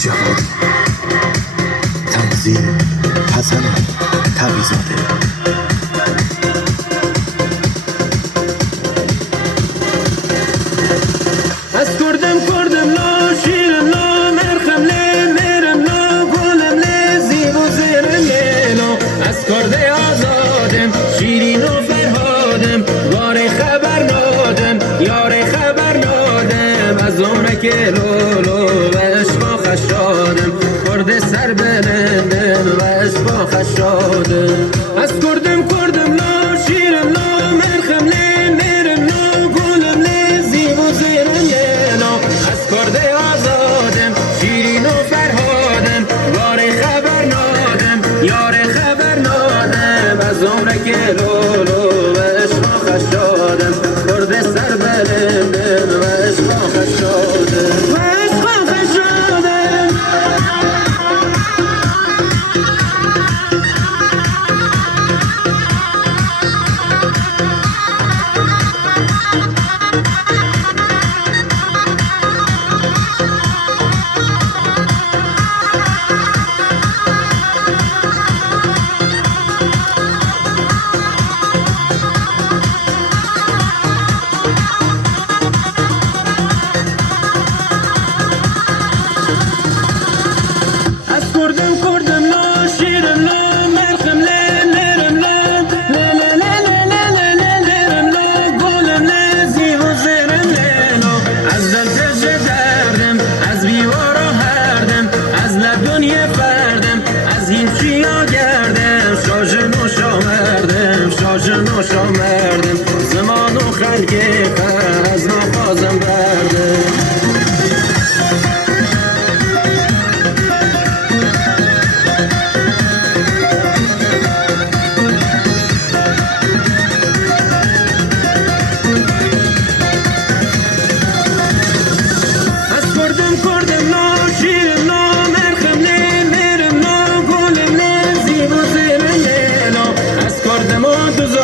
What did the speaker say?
جوادی. تنظیم حسن تقی‌زاده. از کردم لا شیرم لا مرخم لی میرم لا گلم لی زیب و زیرم لیلا. از کرده آزادم شیرین و فرهادم وار خبر نادم یار خبر نادم از عمرک لولو و عشق و خشادم کرده سر بلندم و عشق و خشادم. از کردم لا شیرم لا مرخم لی میرم لا گلم لی زیب و زیرم لیلا. از کرده آزادم شیرین و فرهادم وار خبر نادم یار خبر نادم از عمرک لولو و عشق و خشادم کرده سر بلندم و عشق و خشادم و عشق و خشادم.